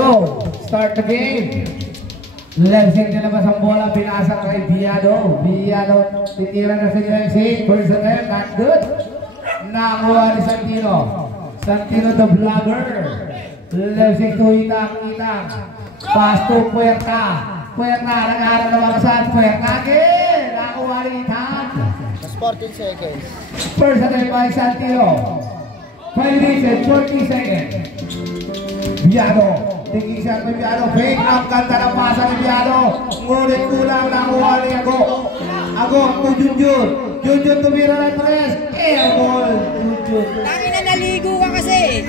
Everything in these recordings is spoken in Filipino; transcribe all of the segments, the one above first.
Go! Start the game. Lensing nilabas ang bola, pinasa kay Biado. Biado, titira na si Lensing. Personnel, not good. Nakuha ni Santino. Santino the vlogger. Lensing to Itang. Pass to Puerta. Puerta, nag-aaral na makasan. Puerta again. Nakuha ni Itang. 14 seconds. Personnel by Santino. 5 minutes and 40 seconds. Biado. Tingin siya kay Biado, fake up, ganda ng pasa ni Biado. Ngunit kulang na kuha ni Ago. Ago to Junjun. Junjun tumira ng 3. Airball. Junjun. Tangin na naligo ka kasi.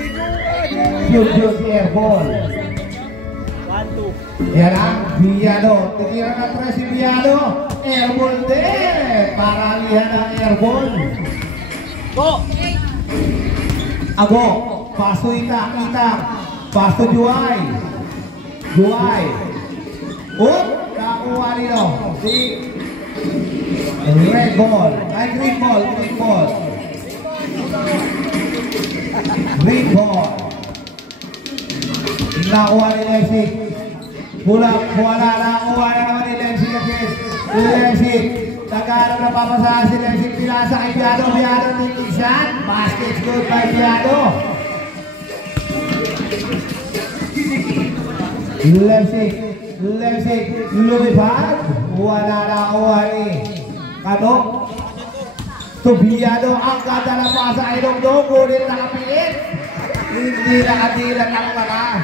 Junjun airball. 1-2. Yan ang Biado. Tumira ng 3 si Biado. Airball din. Paralihan ang airball. Go! Ago. Paso Itang. Pasto Juay. Up. Nakuha nito. Si red ball. Ay, green ball. Nakuha ni Lensing. Wala. Nakuha na naman ni Lensing again. Lensing. Nagkaroon na papasahan si Lensing. Pinasa kay Biado. Biado taking shot. Basket's good by Biado. Lensing, lumipad. Wala na kuha ni Kato. Biado, ang ganda na pasa ay Dongdong. Ngunit nakapilit. Hindi nakadilan ang mata.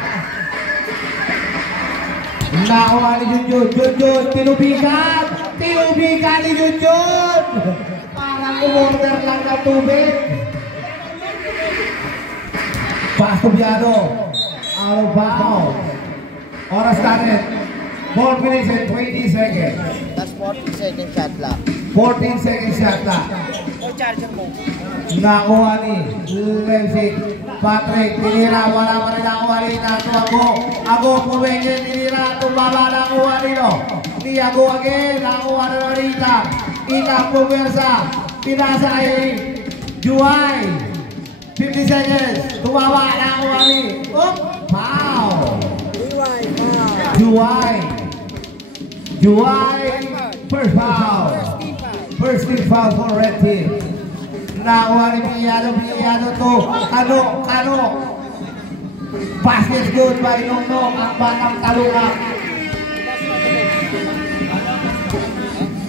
Nakuha ni Junjun. Tinubigan ni Junjun. Parang umorder lang ng tubig. Pass to Biado. Out of bounds. Oras natin. 4 minutes and 20 seconds. That's 14 second shot lang. 14 seconds shot lang. Nakuha ni Lensing. Patrick, tinira. Wala pa rin nakuha ni Nato. Ago, pumengin, tinira. Tumaba nakuha nito. Ni Ago again. Nakuha na naman Itang. Itang pumersa. Pinasa kay Juay. 50 seconds. Tumaba nakuha ni. Foul. Juay. First foul. First team foul for red team. Nakuha ni Biado to. Kano. Basket's good by Nongnong. Ang batang talungan.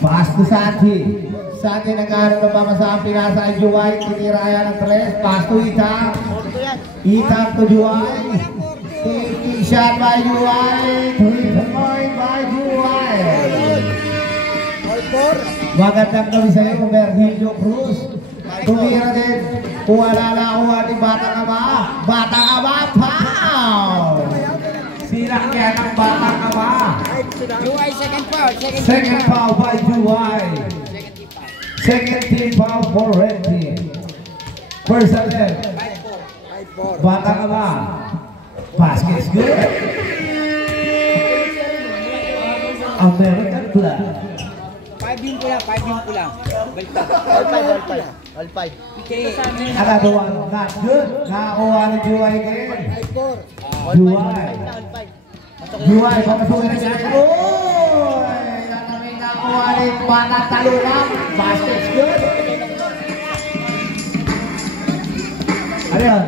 Pass to Santi. Santi nag-aaral na pamasaan. Pinasa ay Juay. Tinira yan ng 3. Pass to Itang. Itang to Juay. Taking shot by Juay. 3-point by Juay. Magandang gabi sa iyo, Virgilio Cruz. Tumira din. Wala na kuha ni Batang Ama. Foul! Sinak yan ang Batang Ama. Juay, second foul. Second foul by Juay. Second team foul for red team. First attempt. Batang Ama. Basket's good. American flag. 5 yung pula. All 5. Nakagawa, not good. Nakakuha ni Juay again. Juay, papasukin na siya. Nakamay nakuha ni Batang Talungan. Basket's good. Ano yan?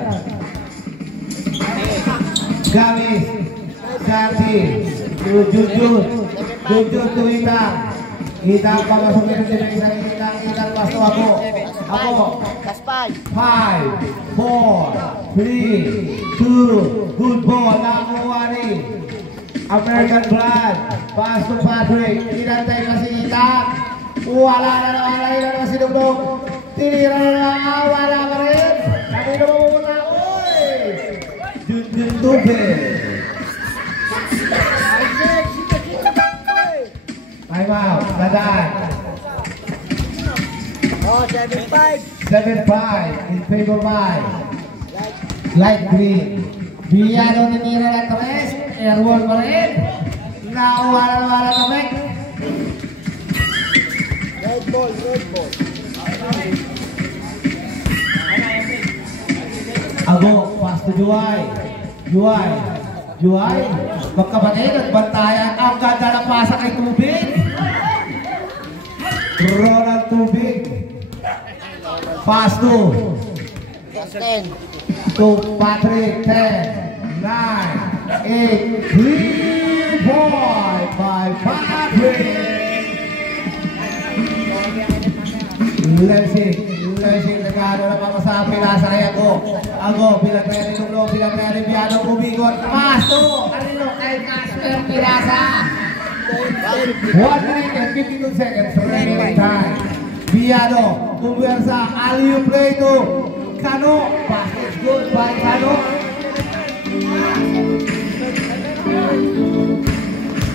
Gamis, Santi, Junjun to Itang. Itang papasukin na siya. Itang pasto ako. 5, 4, 3, 2, good ball. Nakuha ni American Blood. Pass to Patrick. Inantay pa si Itang. Wala na si Dugdog. Tinira na. Wala ka rin. Kanino mo muna? Junjun Tupe. Time out. Dadan. 7-5 in favor by light green. Biado tinira ng 3. Airball pa rin. Wala kami. Red ball. Ago, pass to Juay. Juhay, magkapatid at bantayan. Ang ganda ng pasa kay Tubig. Ronald Tubig. Pass to. Last 10. To Patrick. 10, 9, 8, 3 point by Patrick. Lessing, nagano na pa sa pilasa kay Ago, pinagpere ng loob, pinagpere Biano, Bubigon, Pasto, kanino kay Casper Pilasa. 1 minute and 52 seconds remaining time. Biano, Kumbersa, Aliu play to Kano, basket good by Kano.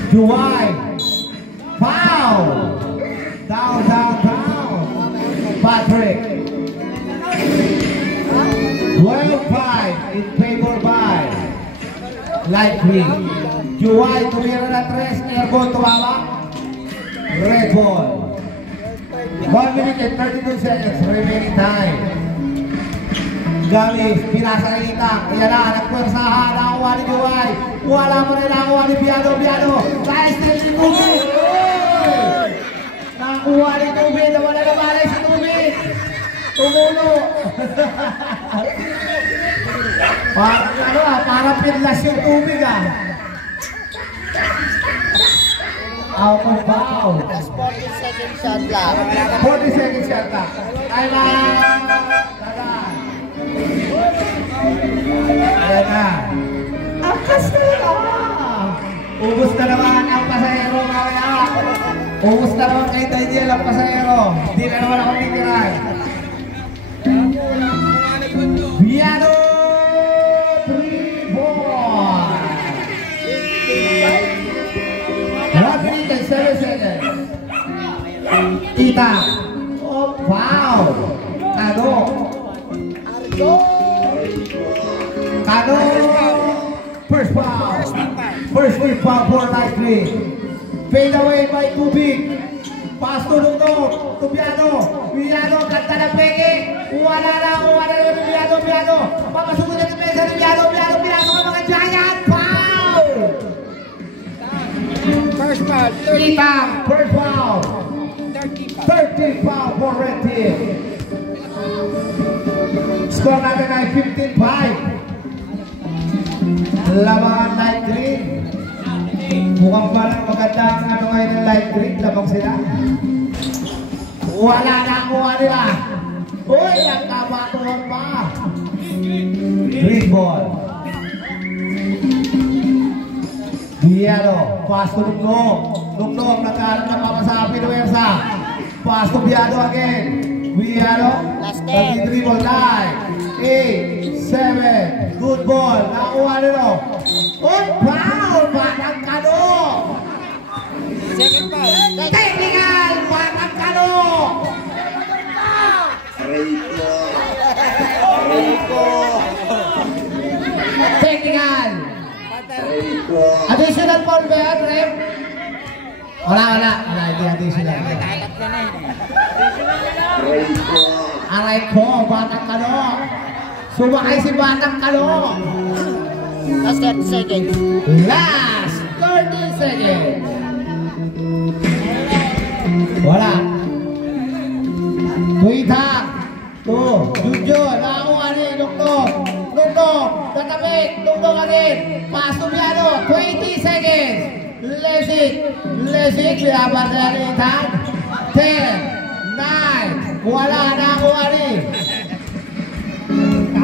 Juwai, foul, down. Patrick. 12-5 in favor by light green. Juwai tumira na 3, airball tumama. Red ball. 1 minute and 32 seconds remaining time. Gamis, pinasa ng itang. Ayan na, nagpwersahan. Nakakuha ni Juwai. Wala mo rin nakakuha ni Biano. Nice steal ni Tubig. Nakakuha ni Tubig. Wala na balay si Tubig. Tumulo. Para pinlas yung Tubig Out of bounds. Last 40 second shot clock. 40 seconds yata. Time out. Ayan na. Akas na lang. Ubus na naman ang pasahero mamaya. Ubus na naman kay Daniel ang pasahero. Hindi na naman ako titiran. Biano 3 ball. 1 minute and 7 seconds. Ita. Oh, wow. Kano. First foul for light green. Fade away by Tubig. Pass to Lugdog. To Biano. Ganda na peke. Wala na Biano. Papasuko na yung mesa ni Biano. Pinasok ang mga giant. Foul! First foul. First foul. 13 foul for red team. Score natin ay 15-5. Labangan light green. Mukhang parang magandang ngayon ng light green. Labang sila. Wala na kuha nila. Uy, nagkabatuhan pa. Green ball. Biano, pass to Lugdog, nagkaroon na papasabi ng Wersa. Pass to Biano again. Biano, nag-dribble 9, 8, 7, good ball. Nakuha nilo. Good foul, Batang Kano. Second foul. Technical, Batang Kano. Technical. Additional ball ba yan, Rem? Wala. Hindi additional. Aray ko, Batang Kano. Sumakay si Batang Kano. Last 30 seconds. Last 30 seconds. Wala. Tuitang. Junjun. Nakakuha ni Lugdog. Tatapik. Lugdog again. Pass to Biano. 20 seconds. Lesik. Pinabar na ni Itang. 10, 9. Wala. Nakakuha ni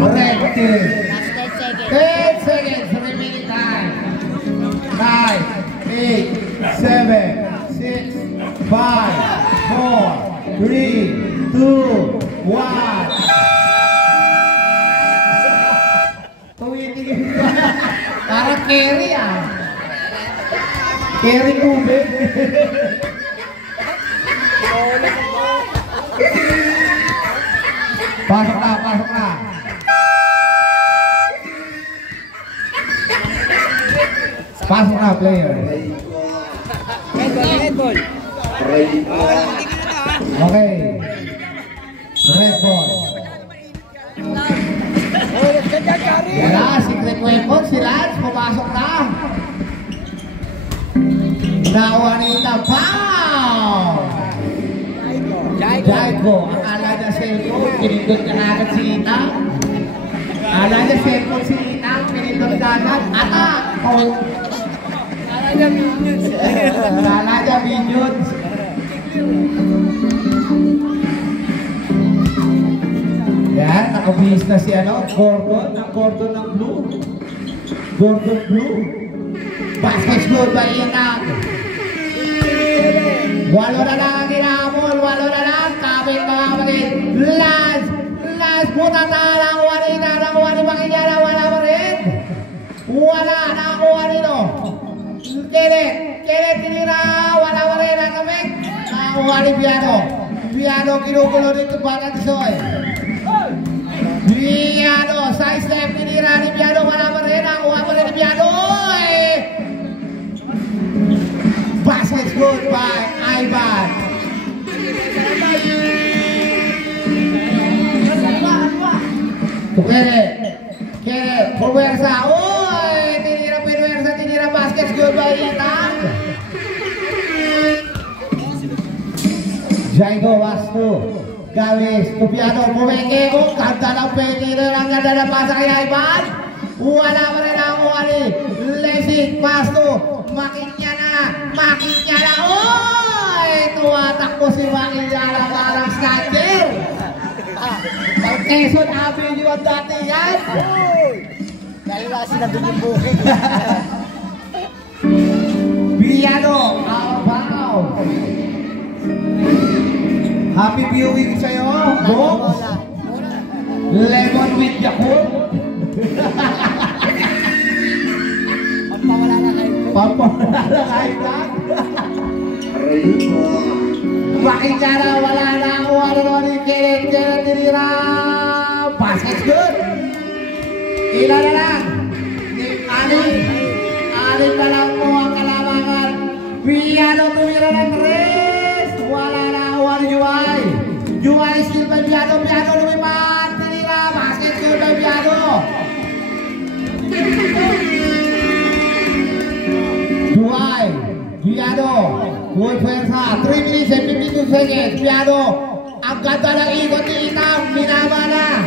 red team. Last 10 seconds. 10 seconds remaining time. 9, 8, 7, 6, 5, 4, 3, 2, 1. Tumitigil ka. Parang carry Carry Tubig. Pasok na. Pasok na, player. Red ball. Okay. Red ball. Ganda ka. Yan na, secret weapon si Lance, pumasok na. Nawanita, pow! Jaiko, akala niya cellphone, pinindot niya agad si Itang. Akala niya cellphone si Itang, pinindot niya agad. Atak! Akala niya minions. Akala niya minions. Yan, nakabihis na si Gordon, ang Gordon ng blue. Gordon blue. Basket score by Itang. 8 na lang ang ginamol, 8 na lang. Kapit mga kapatid. Lance, puta na nakuha ni Makinyana, wala pa rin. Wala, nakuha nito. Kenneth, tinira, wala pa rin. Nakamit, nakuha ni Piano, kinukulo dito para Tisoy. Piano, side step, tinira ni Piano, wala pa rin. Nakuha pa rin ni Piano. Basket good by Ivan. Kere, Puwersa. Uy, tinira basket good by Itang. Jaiko Wastu. Gawis, Tupiano, pumenge kung kanta ng peke ang ganda na pasa kay Ivan. Wala pa rin ang uwali. Lesik, Wastu. Makinyana, oy! Tuwatakbo si Makinyana parang snatcher. Quezon Avenue ang dati yan. Dahil wala sinabi yung bukid. Piano, Albaw. Happy viewing sa'yo, Box. Lemon with Yakult. Pampawala na kahit lang. Makinyana, wala na ako. Ano ni Kenneth tinira. Basket good. Ilan na lang? Anin na lang po ang kalamangan. Piano tumira ng rest. Wala na ako. Ano Juway still by Piano. Piano lumipat. Tinira. Basket good by Piano. Piano, good pwersa, 3 minutes and 52 seconds. Piano, ang ganda ng ikot ni Itang, minama na.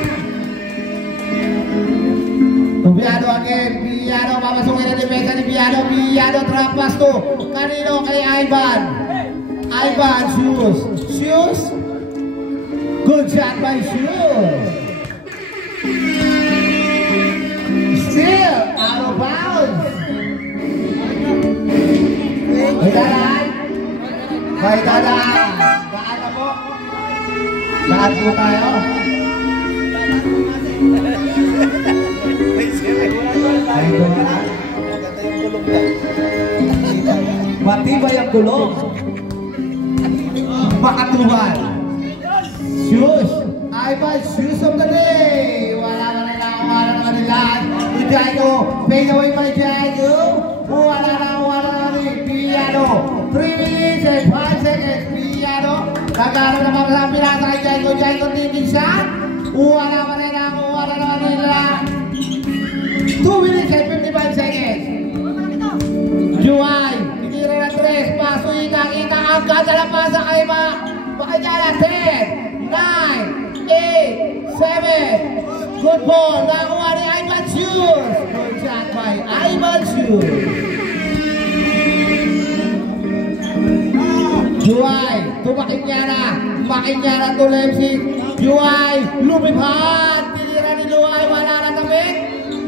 Piano again, Piano, papasukin na depensa ni Piano. Piano, trap pass to. Kanino kay Ivan? Ivan, shoes. Good shot by shoes. Still, out of bounds. May dadaan. Daan na po. Daan po tayo. May dadaan. Matibay ang gulong. Makatuhan. Shoes. Ivan, shoes of the day. Wala na nila. Jaiko. Fade away by Jaiko. Wala na Piano. 3 minutes and 5 seconds. Piano. Nagkaroon na mga pinasa kay Jaiko. Jaiko tingin siya. Wala pa rin ako. Wala naman nila. 2 minutes and 55 seconds. Juway. Tinira na 3. Paso Itang. Ang ganda na pasa kay Makinyana. 10, 9, 8, 7. Good ball. Nakuha ni Ivan Shoes. Good shot by Ivan Shoes. Juway, Makinyana to Lemsik. Juway, lumipad. Tinira ni Juway, wala na tabing.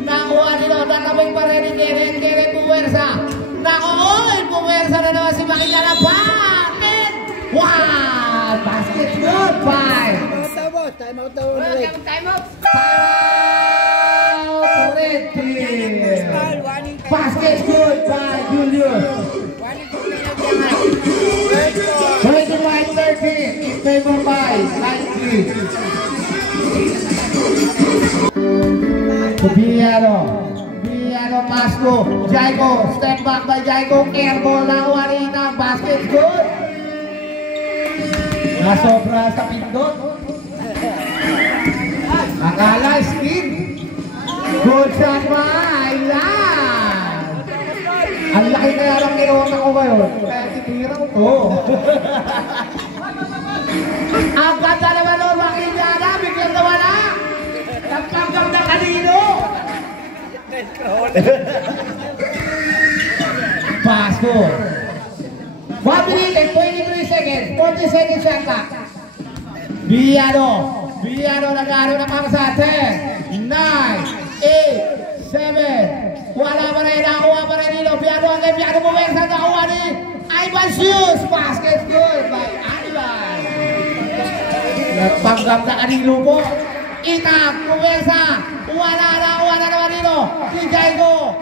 Nakuha nito, natabing pa rin ni Kenneth Puwersa. Nakuha, Puwersa na naman si Makinyana. Bakit? Wow! Basket good, 5. Time out daw ulit. Time out. Basket good by Julius. 29-30 in favor by Lightly. Piano pass to Jaiko. Step back by Jaiko. Airball na Juanita. Basket good. Nasobra sa pindot. Akala skin. Good shot, Mailan! Ang laki kaya lang kinota ko ngayon. Kaya titira ko to. Ang ganda naman nun, Makiliana. Biglang nawala. Nagtanggap na kanino. Pasko. 1 minute and 23 seconds. 40 seconds shot clock. Biano nag-aro na kami sa 10, 9, 8, 7. Wala pa rin. Nakuha pa rin nilo. Biano bumersa. Nakuha ni Ivan Shoes. Basket good by Ivan. Nagpanggap na kanilo po. Itak, bumersa. Wala naman nilo. Si Jaigo.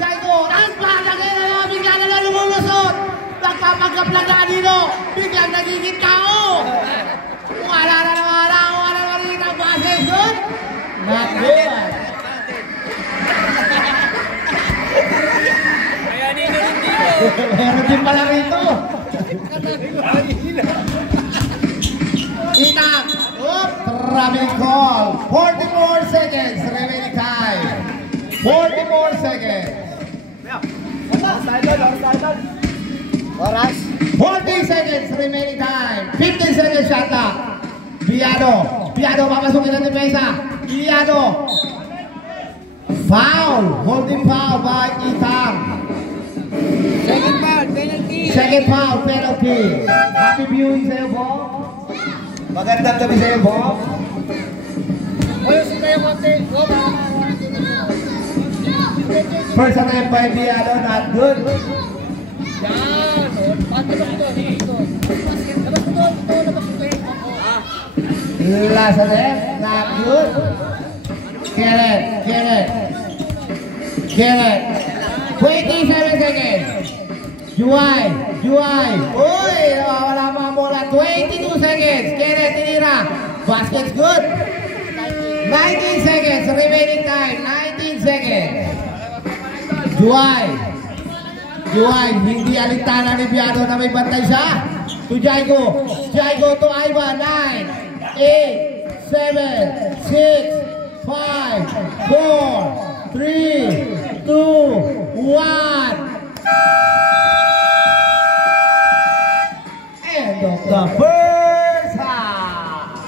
Nagpatagin na. Bigla na lumulusot. Nagpapanggap lang na kanilo. Biglang nagigit kao. Wala na naman rin ang basket good. Not good. Meron din pala rito. Itak. Traveling call. 44 seconds remaining time. 44 seconds. Oras. 40 seconds remaining time. 15 seconds shot clock. Biano papasukin ng depensa. Biano. Foul. Holding foul by Itang. Second foul penalty. Happy viewing sa'yo, Bob. Magandang gabi sa'yo, Bob. First attempt by Biano, not good. Last attempt, not good. Get it. 27 seconds. Juay. Uy, wala mga bola. 22 seconds. Get it, tinira. Basket's good. 19 seconds. Remaining time. 19 seconds. Juay, hindi alintana ni Biano na may bantay siya. To Jaigo to Ivan. 9, 8, 7, 6, 5, 4, 3, 2, 1. End of the first half.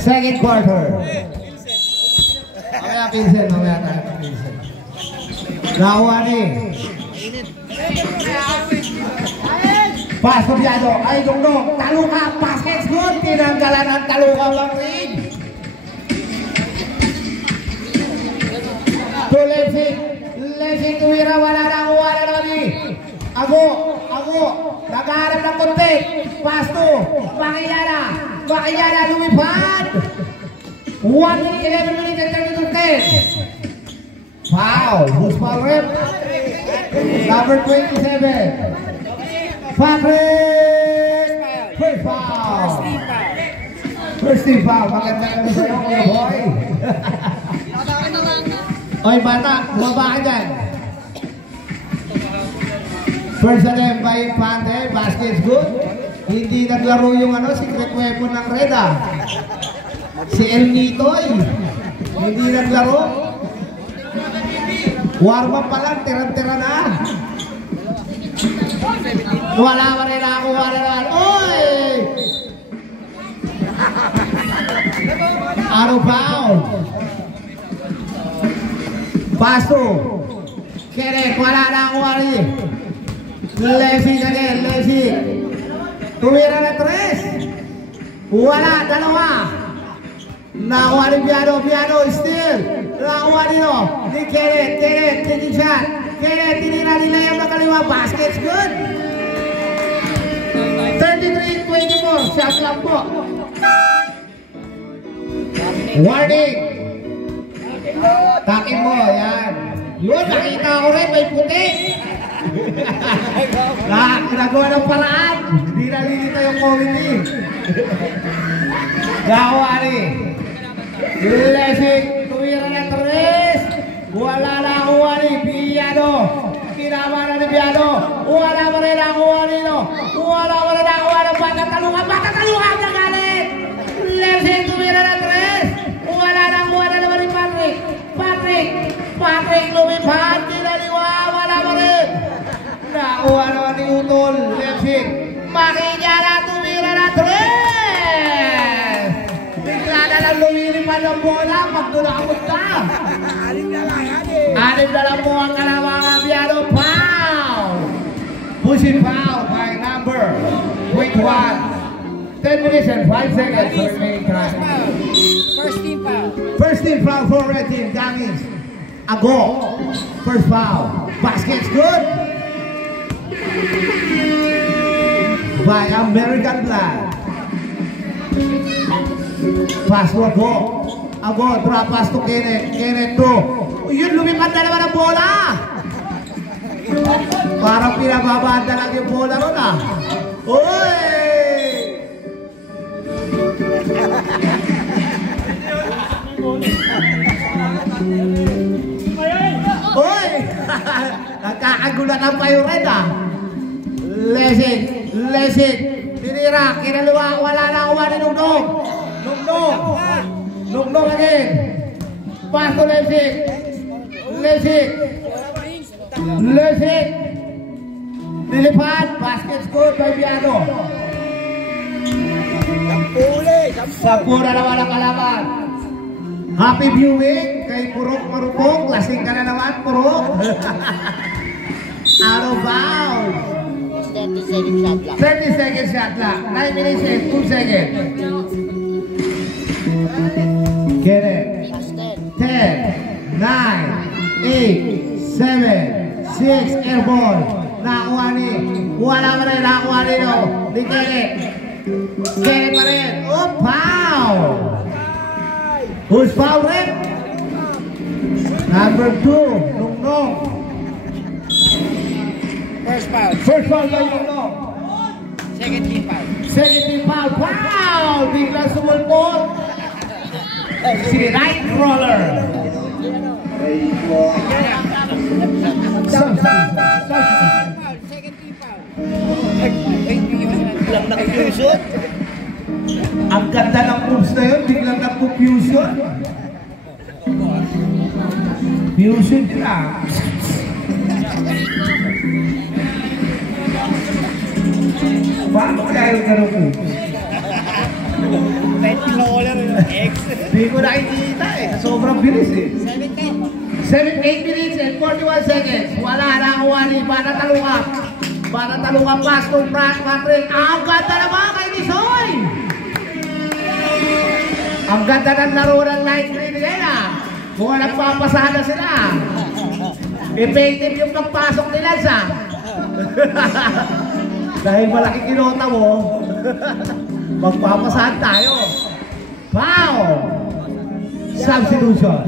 Second quarter. Mamaya Pinsen. Rawani. Pass Biano. Ay, Dongdong. Taluka. Basket's good. Tinanggalan ang taluka bang ring. To Lensing tuwira. Wala na ni. Ago. Naghaharap ng konti. Pass to Makiliana lumipad. 1 minute, 11 minutes and 32 seconds. Foul. Who's foul rep? Number 27. Patrick. First foul. First team foul. Maganda kami sa'yo, mga boy. Oy, bata. Bumaba ka dyan. First attempt by Infante. Basket's good. Hindi naglaro yung secret weapon ng Reda. Si El Nitoy. Hindi naglaro. Warm up pa lang, tira-tira na. Wala pa rin ako, Oy! Out of bound. Paso. Kerek, wala na ako, Lesi again, Lesi. Tumira na 3. Wala, 2. Nakuha ni Biano still. Nakuha nino. Ni Kenneth, taking shot. Kenneth, tinira nila yung nakaliwa. Basket's good. 33-24. Shot lang po. Warning. Takin mo, yan. Yun, nakita ko rin, may puti. Nagawa ng paraan. Hindi nalilita yung quality. Gawari. Lesing, tumira ng 3. Wala na kuha ni Biano. Kinama na ni Biano. Wala pa rin nakuha nino. Wala pa rin nakuha ng Batatalungan. Batatalungan na galit. Lesing, tumira ng 3. Wala na kuha na naman ni Padre. Patrick lumipad, kinaliwa, wala pa rin. Nakuha naman ni Utol, left hit. Makinya na, tumira na, 3! Bigla na lang lumilipad ang bola, magdulakot na. Anim na lang po ang kalawang Abiado, foul! Pushing foul by number 21. 10 minutes and 5 seconds for remaining time. First team foul. First team foul for red team, Damis. Ago. First foul. Basket's good. By American Blood. Pass to Ago. Ago, drop pass to Kenneth. Kenneth to. Yun, lumipad na naman ang bola. Parang pinababaan na lang yung bola ron ah. Uy! Uy! Nagkakagulat ang Pioret ah. Lesing. Tinira, kinaluwa, wala na kuha ni Nugnog. Nugnog again. Pass to Lesing. Lilipad, basket's good by Biano. Sapura naman ang kalaban. Happy viewing kay Purok Marupong. Lasing ka na naman, Purok. Out of bounds. 30 second shot lang. 30 second shot lang. 9 minutes and 2 seconds. Get it. 10, 9, 8, 7, 6, airball. Nakuha ni. Wala pa rin. Nakuha ni no. Di Kenneth. Kenneth pa rin. Oh, foul. Who's foul rin? Number 2. Nungnong. First foul. First foul by Nungnong. Second team foul. Second team foul. Foul! Biglang sumulpot. Si Nightcrawler. Second team foul. Lang nag-fusion. Ang ganda ng moves na yun, biglang nagpo-fusion. Fusion nila. Paano kaya yung ganun moves? Hindi ko nakikita eh. Sobrang bilis eh. 7, 8 minutes and 41 seconds. Wala na kuha ni Banatalungap. Banatalungap pass to Patrick. Ang ganda naman kay Nisoy! Ang ganda ng laro ng light green nila. Kung nagpapasada sila. Effective yung pagpasok nila sa. Dahil malaki kinota mo, magpapasahan tayo. Foul! Substitution.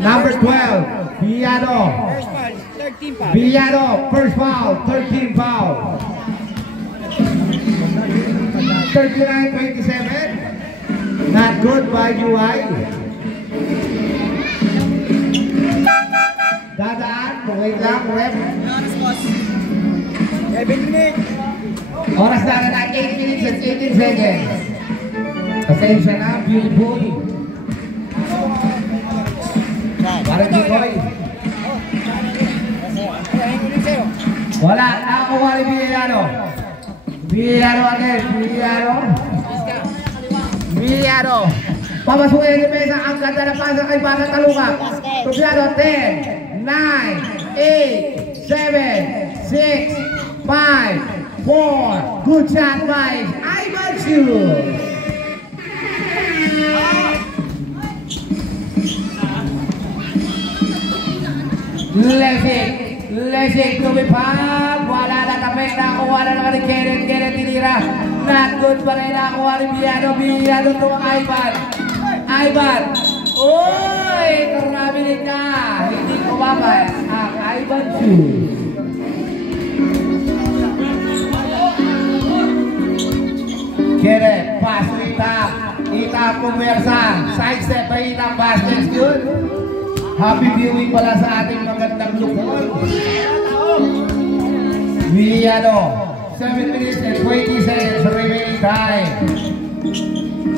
Number 12, Villano. First foul. Third team foul. Villano, first foul, 13 foul. 39-27. Not good by UI. Dadaan, wait lang, rep. 7 minutes. Oras na na 8 minutes and 18 seconds. Pasensya na, beautiful. Parang Jikoy. Wala, nakakuha ni Villano. Villano again, Villano. Papasukin yung mesa, ang ganda na pasa kay Banatalungap. Villano, 10, 9, 8, 7, 6, 5, 4. Good shot by Ivan Chu. Lesing lumipad, wala na tapik, nakuha na naman ni Kenneth tinira, not good pa rin, nakuha ni Villano to Ivan, uy, karaminig na, hindi ko babay, ang Ivan Chu. Kenneth, pass to Itap pumersa, side step by Itap, basket's good. Happy viewing pala sa ating magandang lukon. Villano, 7 minutes and 20 seconds remaining time.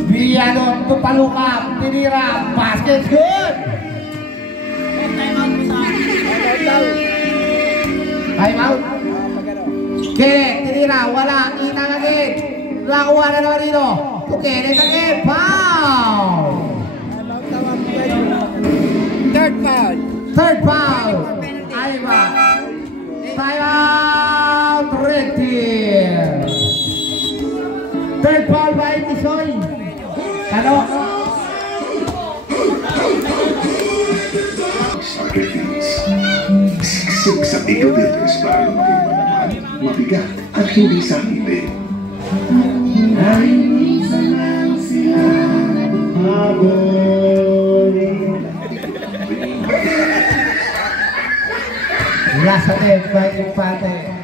Villano, tupalukap, tinira, basket's good! Time out. Kenneth, tinira, wala, kitang agad. Nakuha na naman dito. To Kenneth again, foul! Third foul. Third foul! Aiba. Time out, red team. Third foul by Tisoy. Kano? Siksik sa ikabirnes para maging manaman, mabigat at hindi sa hindi. Ay, minsan lang sila habulin. Last attempt by Infante.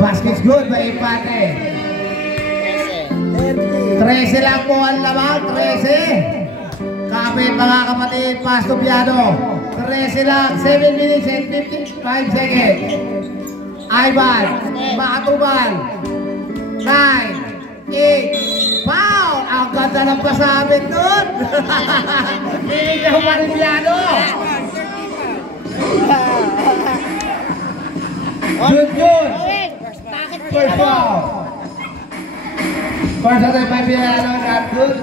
Basket's good by Infante. 13 lang po ang lamang, 13. Kapit mga kapatid, Pasto Piano. 13 lang, 7 minutes and 55 seconds. Ivan, Makatubal. 9, 8, foul! Ang ganda ng pasabit nun! Pinig na humarin Piano. Good, good. First foul. First attempt by Piano, not good.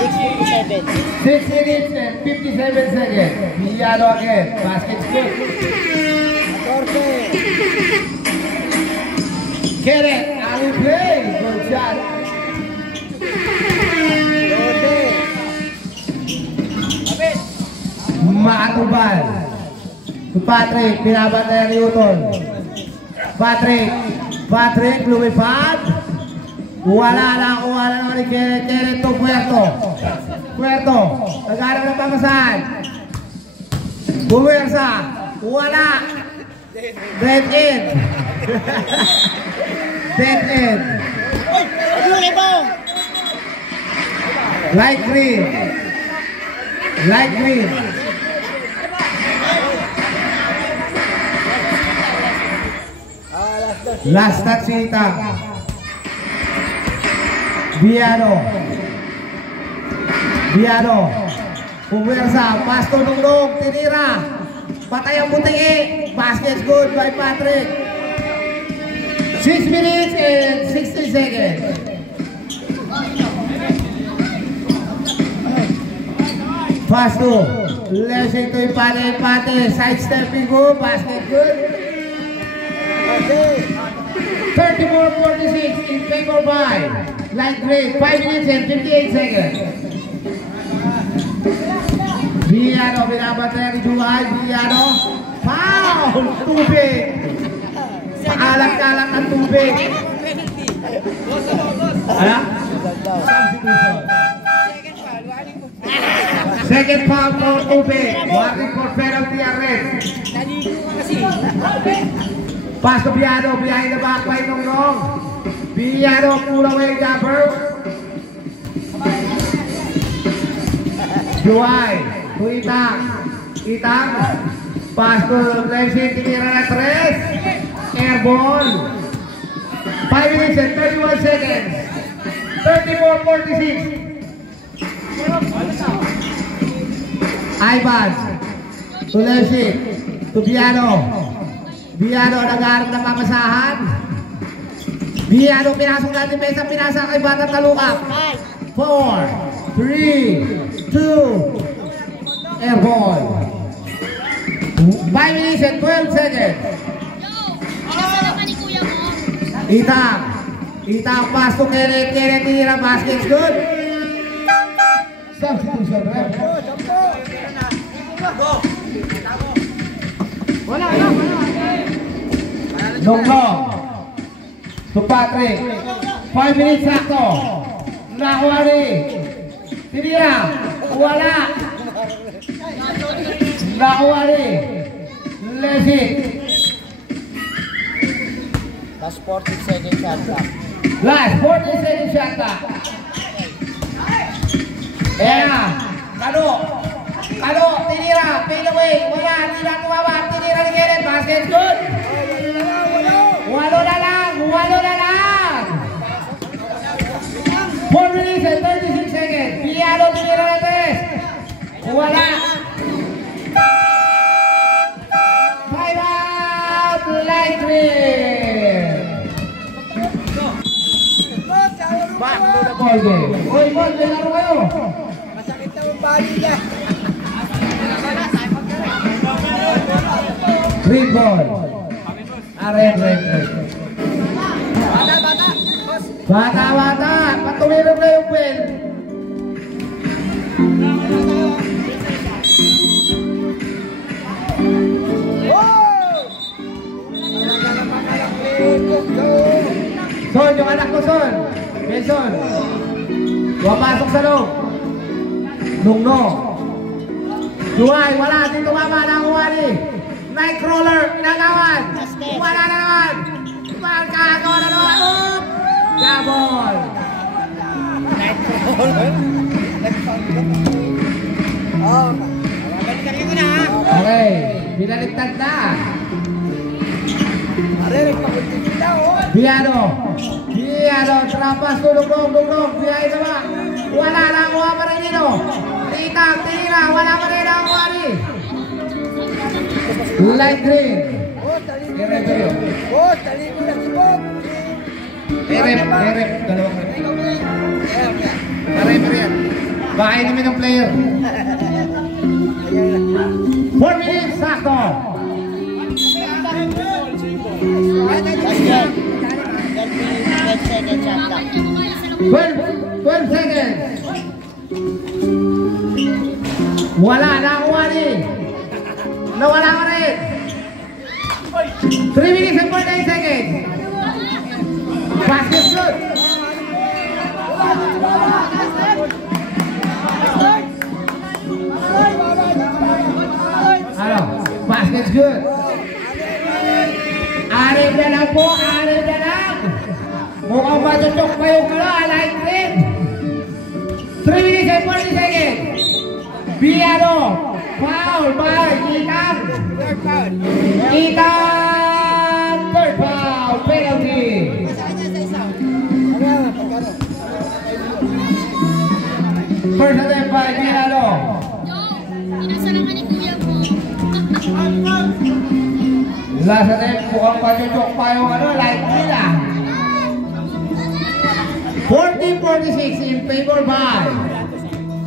6:57. 6 minutes and 57 seconds. Piano again. Basket's good. Kenneth, I will play. Good shot. Makatubal. To Patrick, pinabantayan ni Newton. Patrick, lumipad. Wala naman ni Kenneth to Puerto. Nagharap ng pamasahan. Buwersa. Wala. Dead end. Dead end. Light green. Light green. Last touch Sita. Biano. Puwersa. Pasto Nunglong. Tinira. Patay ang butingi. Basket's good by Patrick. 6 minutes and 60 seconds. Pasto. Lessing to Infante. Sidestepping good. Basket good. 34-46 in favor by Light Green. 5 minutes and 58 seconds. Biano, binabantayan ni Juhay. Biano, foul! Tubig! Pakalat-kalat ang tubig. Ano? Substitution. Second foul for tubig. Warning for penalty arrest. Pass to Biano, behind the back by Nongnong. Biano, pull away jumper. Juhay. Itang, pass to Leslie, tinira na 3, airball. 5 minutes and 31 seconds. 34-46. Ivan, to Leslie, to Biano. Biano, nag-aarap na pamasahan. Biano, pinasok natin mesa, pinasa kay Bata Talukap. 4, 3, 2, airball. 5 minutes and 12 seconds. Itang pass to Kenneth. Kenneth tinira, basket's good. Substitution, right? Wala. Nonglong. To Patrick. 5 minutes sakto. Nahuari. Tinira. Wala. Nahuari. Leslie. Last 40 seconds shot clock. Last 40 seconds shot clock. Kano, tinira, fade away, wala, tinira kumawa, tinira ni Kenneth, basket's good. Walo na lang. Wala. Time out. Line 3. Back to the ball game. Uy, ball, may laro kayo. Masakit na ang bali niya. Green ball. Red. Bata. Patuloy na yung pen. Son, yung anak ko, Son. Benson. Wapasok sa loob. Nung. Duhay, wala. Dito mama na kuwari. Nightcrawler, pinagawan. Wala na naman. Magkagawa na naman. Gabol. Nightcrawler? Oh, balikan ko na ha. Okay, pinaliktad na. Biano, terapas duduk, biaya sama. Wala na ang kuha pa rin dito. Tira, wala pa rin ang kuha rin. Light green. Erep. Dalawang rep. Rep. Bahay namin ng player. 4 minutes, sakto. 12 seconds. Wala na ang wali. Nawala ko rin. 3 minutes and 49 seconds. Basket good. Ano? Basket's good. Arif na lang po, arif na lang. Mukhang matutok pa yung light green. 3 minutes and 40 seconds. Biano, foul by Itang. Third foul, penalty. First attempt by Biano. Inasa naman ni kuya mo. Last attempt, mukhang matutok pa yung light green lang. 14-46 in favor by.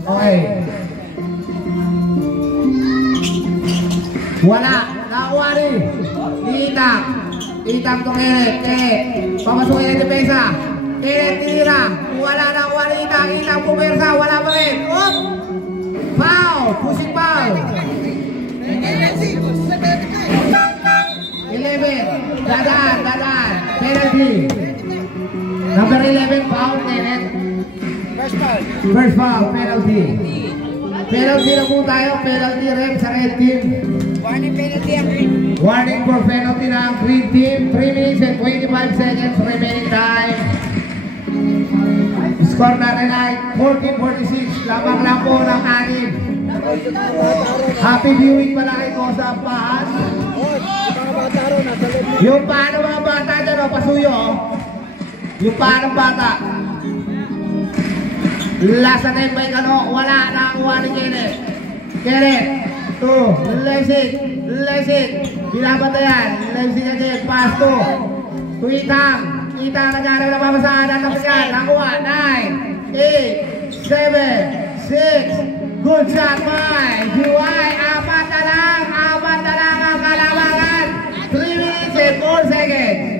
Okay. Wala. Nakuwari. Itang to Keret. Papasukin ang depensa. Keret tinira. Wala na kuwari Itang pumersa. Wala pa rin. Up! Foul. Pushing foul. 11. Dadaan. Penalty. Number 11, foul, Keret. First foul, penalty. Penalty na po tayo, penalty rep sa red team. Warning penalty ang green. Warning for penalty na ang green team. 3 minutes and 25 seconds remaining time. Score natin ay 14-46. Lamang lang po ng 6. Happy viewing pala kay Kosa Pahan. Yung paano mga bata dyan, pasuyo. Yung paano bata. Last attempt by Kano. Wala na ang kuha ni Keret. 2. Lesik. Pinapatayan. Lesik again. Pass 2. Itang nagaraw na papasahan. Natapayan. Nakuha. 9, 8, 7, 6. Good shot by Juway. Apat na lang ang kalabangan. 3 minutes and 4 seconds.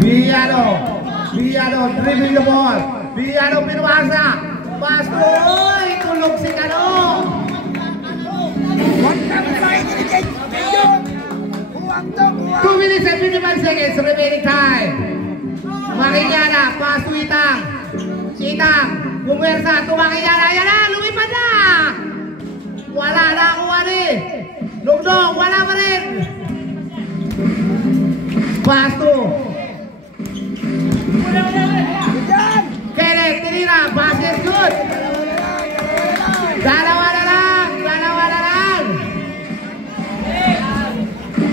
Biano, dribbling the ball. Biano pinuwasa. Pass to, tulog si Kano. 2 minutes and 55 seconds remaining time. Makinyana, pass to Itang. Pumersa, tumakinyana. Ayan na, lumipad na. Wala na ako rin. Lugdong, wala pa rin. Pass to Keret, tinira, basket good. Dalawa na lang.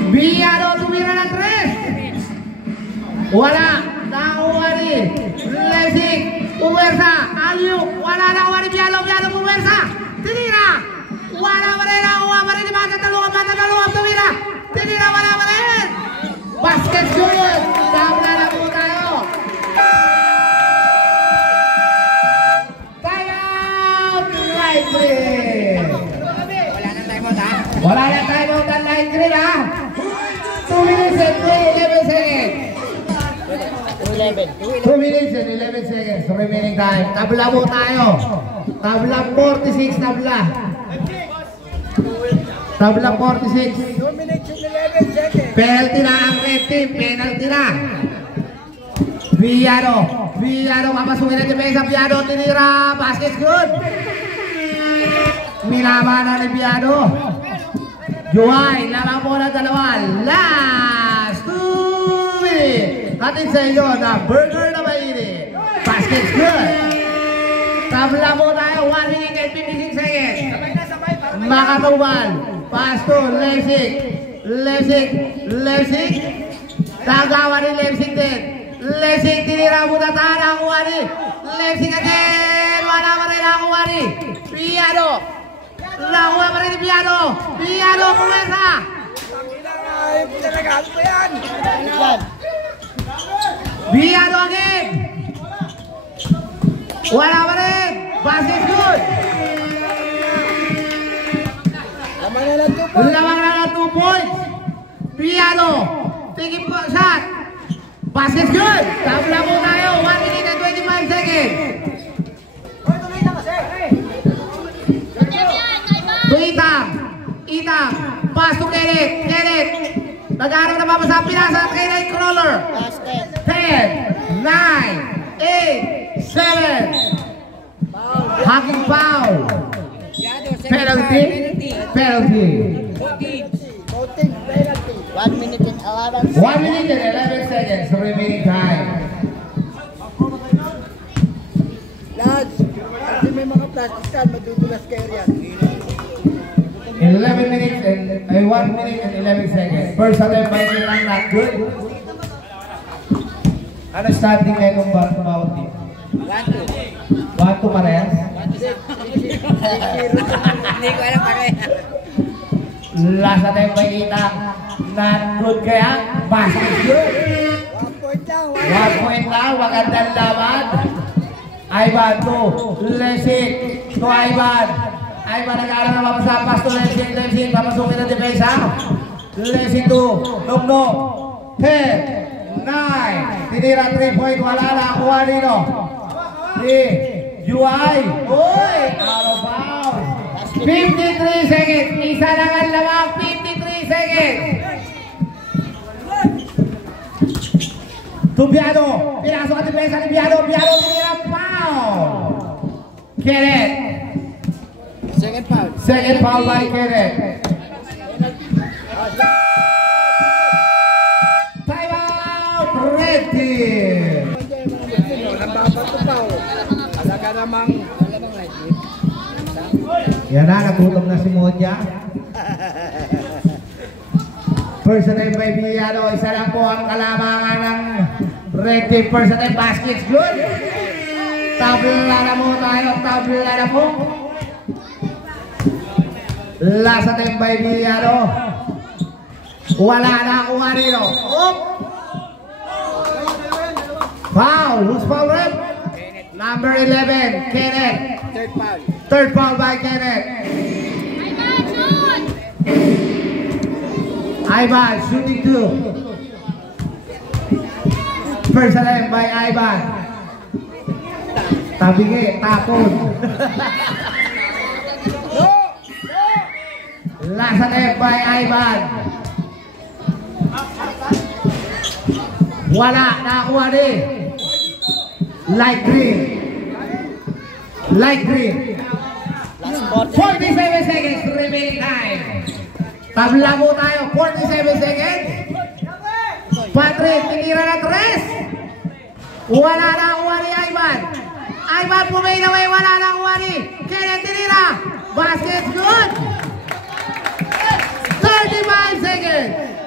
Biano tumira ng 3. Wala, nakuha rin. Lesik, pumersa, aliyo, wala na, Biano pumersa. tinira! Wala pa rin, nakuha pa rin ni Bata Talungan, tumira! Tinira, wala pa rin! Basket shoot! Tabla na po tayo! Timeout! Line green! Wala nang timeout ha? Wala na timeout ang line green ha! 2 minutes and 11 seconds! 2 minutes and 11 seconds remaining time. Tabla mo tayo. Tabla 46, tabla. Tabla 46. 2 minutes and 11 seconds. Penalty na ang red team. Penalty na. Villano papasukin ang depensa. Villano tinira. Basket good. Minamana ni Villano. Juhay. Lamang po na dalawa. Last 2 minutes. Hatid sa inyo na burger na mainit. Basket's good. Tabla mo tayo. 1 minute and 56 seconds. Makatubal. Pass to Lepsig. Tagawa ni Lepsig din. Lepsig tinira mo na tayo. Nakuha ni Lepsig again. Wala pa rin nakuha ni Villano. Nakuha pa rin ni Villano. Villano kumesa. Ay, pinagalo ko yan. Villano again. Wala pa rin. Basket good. Lamang na ng 2 points. Villano. Tingin po shot. Basket good. Tabla mo tayo. 1 minute and 25 seconds. To Itang. Pass to Kenneth. Nag-aaral na mapasa. Pinasa at kay Nightcrawler. 10, 9, 8, 7. Hacking foul. Penalty. 1 minute and 11 seconds. 1 minute and 11 seconds remaining time. Lads, kasi may mga plastic kan, madudulas kayo yan. 11 minutes and 1 minute and 11 seconds. First attempt by Milan, not good. Ano starting na itong bawat team? 1-2 parehas? Hindi ko alam pa kaya. Last attempt by Itang, not good kaya? Basket good. 1 point lang. 1 point lang, magandang laban. Ivan to Lepsig. To Ivan nag-aaral na mapasapas to Lepsig. Papasukin ang depensa. Lepsig to Nugnog. 10, 9. Tinira 3 point. Wala na. Kuha dito. 3. UI. Uy! Out of bounds. 53 seconds. Isa lang ang lamang. 53 seconds. To Villano. Pinasok ang depensa ni Villano. Villano tinira foul. Kenneth. Second foul by Kenneth. Time out. Red team. Alaga namang Yan na, nagutom na si Modja. First attempt by Villano. Isa lang po ang kalamangan ng red team. First attempt, basket's good. Tabla na mo tayo. Tabla na po. Last attempt by Villano. Wala na kuha rito. Foul. Who's foul rep? Number 11, Kenneth. Third foul by Kenneth. Ivan, shooting 2. First attempt by Ivan. Tabingi, tapon. Last attempt by Ivan. Wala, nakakuha din. Light green. 47 seconds remaining time. Tabla mo tayo. 47 seconds. Patrick, tinira na 3. Wala na kuha ni Ivan. Ivan pumain away. Wala na kuha ni Kenneth, tinira. Basket's good. 35 seconds.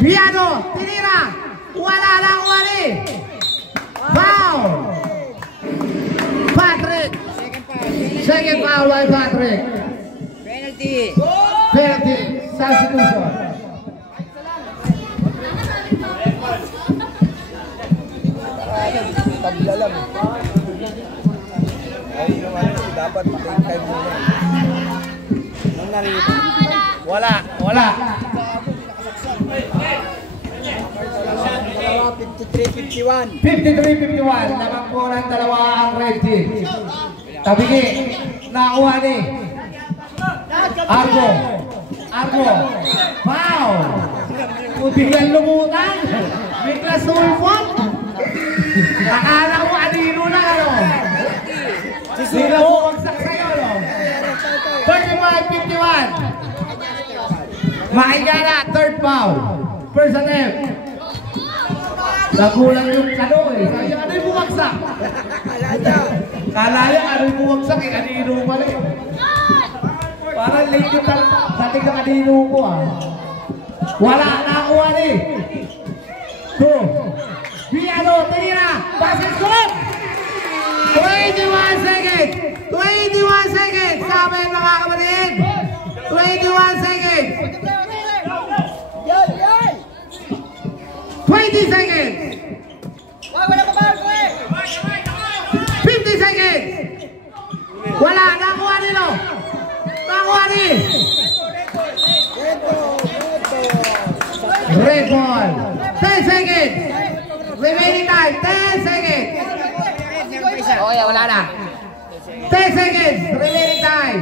Villano, tinira. Wala na kuha ni. Foul. second foul by Patrick. Penalty. Penalty. Substitution. Tabla lang. Ay, yung ano, dapat take time muna. Nung narito. Wala. Wala. 53-51. 53-51. Lamang po ng dalawa ang red team. Tabigi. Nakuha ni Argo. Foul. Biglang lumutan. Bigla sulfot. Akala mo anino na ano. Bigla bumagsak sa'yo no. 35-51. Makikana. Third foul. First attempt. Nagulang yung kano eh. Sabi ano yung bumagsak? Kala niya ano yung bumagsak eh. Kanino pala eh. Parang late yung dating na kanino ko ah. Wala. Nakakuha ni. 2. Biano. Tinira. Basket scoop. 21 seconds. 21 seconds. Sa amin mga kapatid. 21 seconds. 20 seconds. 50 seconds. Wala. Nakuha nilo. Nakuha ni. Red ball. 10 seconds. Remaining time. 10 seconds. Oh ya, wala na. 10 seconds. Remaining time.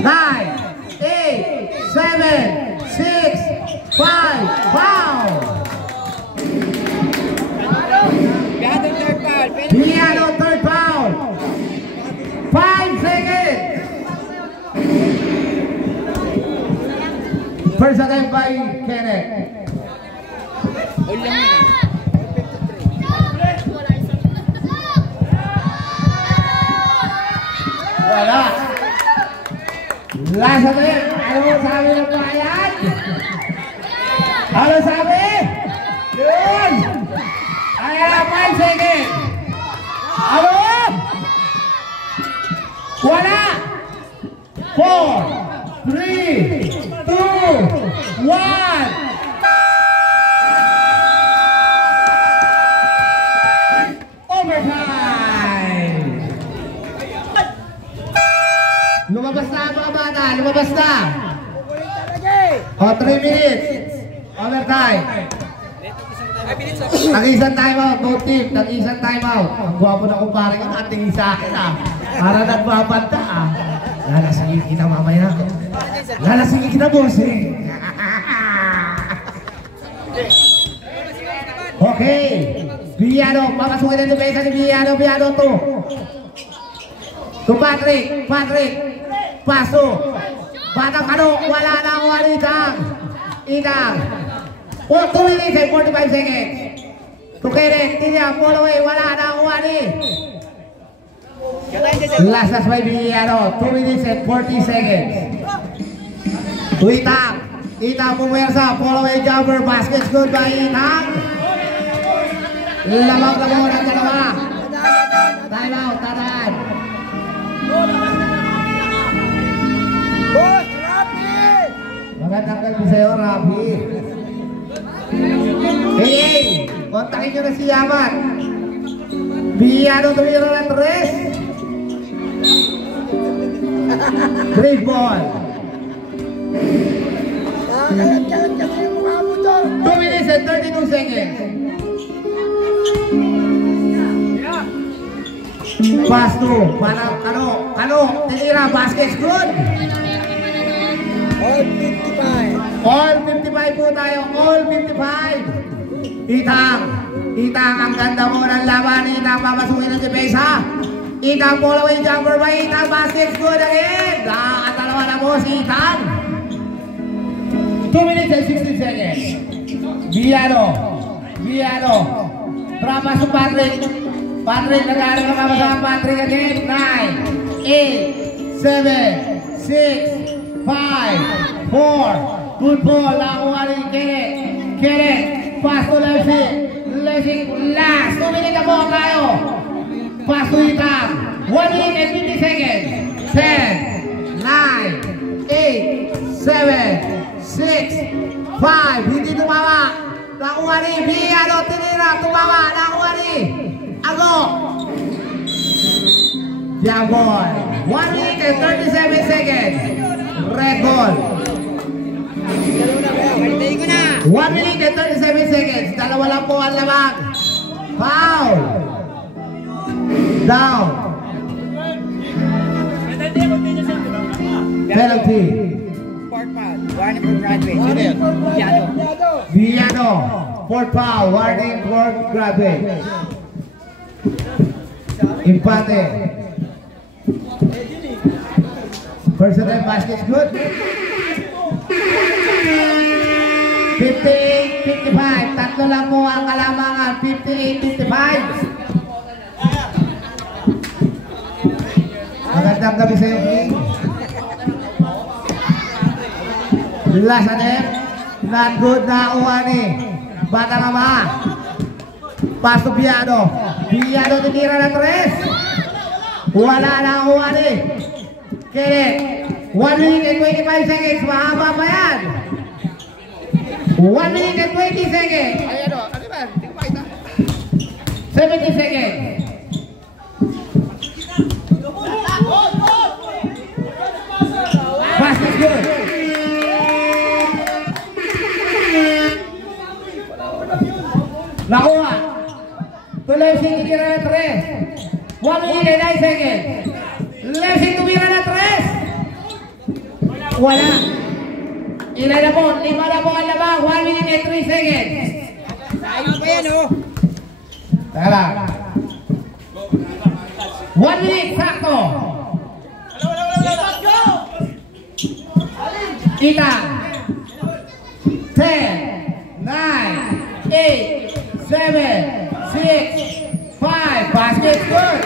9, 8, 7, 6, 5, foul. Biano, third foul. 5 seconds. First attempt by Kenneth. Wala. Last attempt. Ano sabi ng bayan? Ano sabi? Yun. Ayan, 5 seconds. Ano? Wala. 4, 3, 2, 1. Overtime. Lumabas na mga bata. Lumabas na. O, 3 minutes. Overtime. Tag-isang timeout, both team. Tag-isang timeout. Ang guwapo na kumpare ko nating sa akin ah. Para nagbabanta ah. Lalasingin kita mamaya. Lalasingin kita boss eh. Okay. Biano, papasukin na yung pesa ni Biano. Biano to. To Patrick. Patrick. Paso. Batang kano. Wala na ako Itang. Itang. 2 minutes and 45 seconds. To Kenneth. Tinya. Pull away. Wala na ako Last as by Biano. 2 minutes and 40 seconds. To Itang. Itang pumersa. Pull away jumper. Basket's good by Itang. Lamang na mo ng dalawa. Time out. Tataan. Boss, Rafi! Magandang gabi sa'yo, Rafi. Hey, kontakin nyo na si Yaman. Biano tumiro ng 3. Great ball. Kalat-kalat kasi yung mukha mo to. 2 minutes and 32 seconds. Pass to. Kano. Tinira. Basket's good. All 55. All 55 po tayo. All 55. Itang ang ganda mo ng laban. Itang papasukin ng depesa. Itang pull away jumper by Itang. Basket's good again. At dalawa na po si Itang. 2 minutes and 60 seconds. Biano. Trapas to Patrick. Patrick, nag-aaral ka sa Patrick again. 9, 8, 7, 6, 5, 4. Good ball. Nakuha rin Kenneth. Pass to Lessing. Last. 2 minutes na po tayo. Pasuitan. 1 minute and 50 seconds. 10, 9, 8, 7, 6, 5. Hindi tumama. Nakuha ni Biano. Tinira. Tumama. Nakuha ni Ago. Young boy. 1 minute and 37 seconds. Red ball. 1 minute and 37 seconds. Dalawa lang po ang lamang. Foul. Down. Penalty. Fourth foul. Warning for graduate. Sino yun? Piano. Viano. Fourth foul. Warning for graduate. Empate. First time basket good. 58-55. Tatlo lang po ang kalamangan. 58-55. Magandang gabi sa iyo, King. Last attempt. Not good na Uwani. Batang Ama. Paso Biano. Biano tinira na 3. Wala na Uwani. Kenneth. 1 minute and 25 seconds. Mahaba pa yan. 1 minute and 20 seconds. Ayan o, ano ba? Hindi ko makita. 70 seconds. Pass is good. Nakuha. Tuloy si titira na 3. 1 minute and 9 seconds. Lefsing tumira na 3. Wala. Ilan na po? 5 na po ang labang. 1 minute and 3 seconds. Ayun pa yan, oh. Tara. 1 minute, sakto. Kita. 10, 9, 8, 7, 6, 5. Basket good.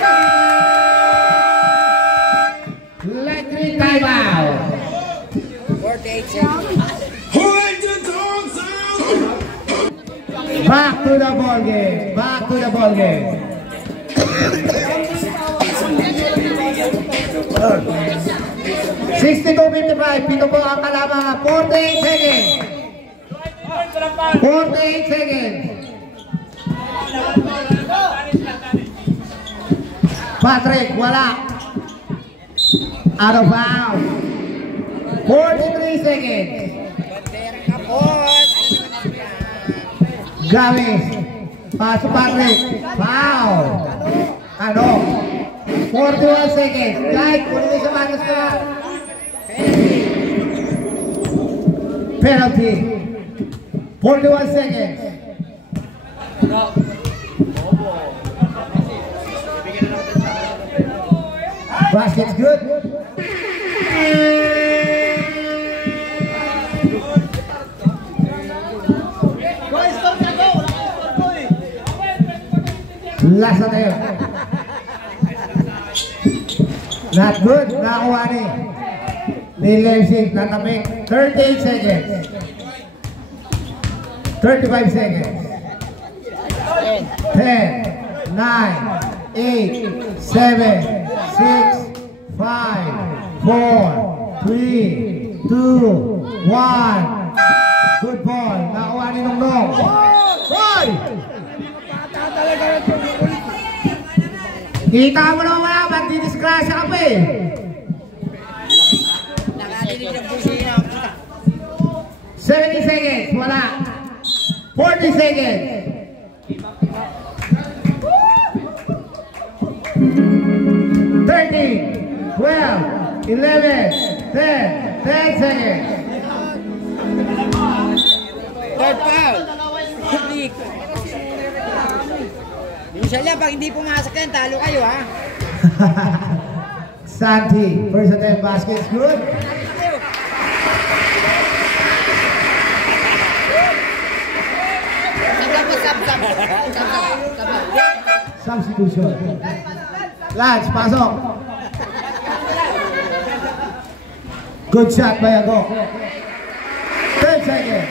Let me time out. 48 seconds. Back to the ball game. Back to the ball game. 62-55. Pito po ang kalamangan. 48 seconds. 48 seconds. Patrick, wala. Out of bounds. 43 seconds. Bandera ka, boss. Gamis. Paso Patrick. Foul. Ano? 41 seconds. Guys, kunin sa manos ka. Penalty. 41 seconds. Basket's good. Last attempt. Not good. Nakuha ni Leipzig. Natamik. 38 seconds. 35 seconds. 10, 9, 8, 7, 6, 5, 4, 3, 2, 1. Good ball. Nakuha ni Nongnong. Boy! Kita mo naman wala, ba't didisgrasya ka pa eh? Nakadinig ng busina. 70 seconds, wala. 40 seconds. 13, 12, 11, 10 seconds. Third foul. Public. Usually, pag hindi pumasok yan, talo kayo, ha? Santi, first attempt basket's good. Substitution. Lance, pasok. Good shot by Ago. 10 seconds.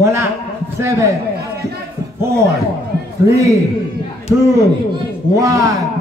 Wala. 7, 4, 3, 2, 1.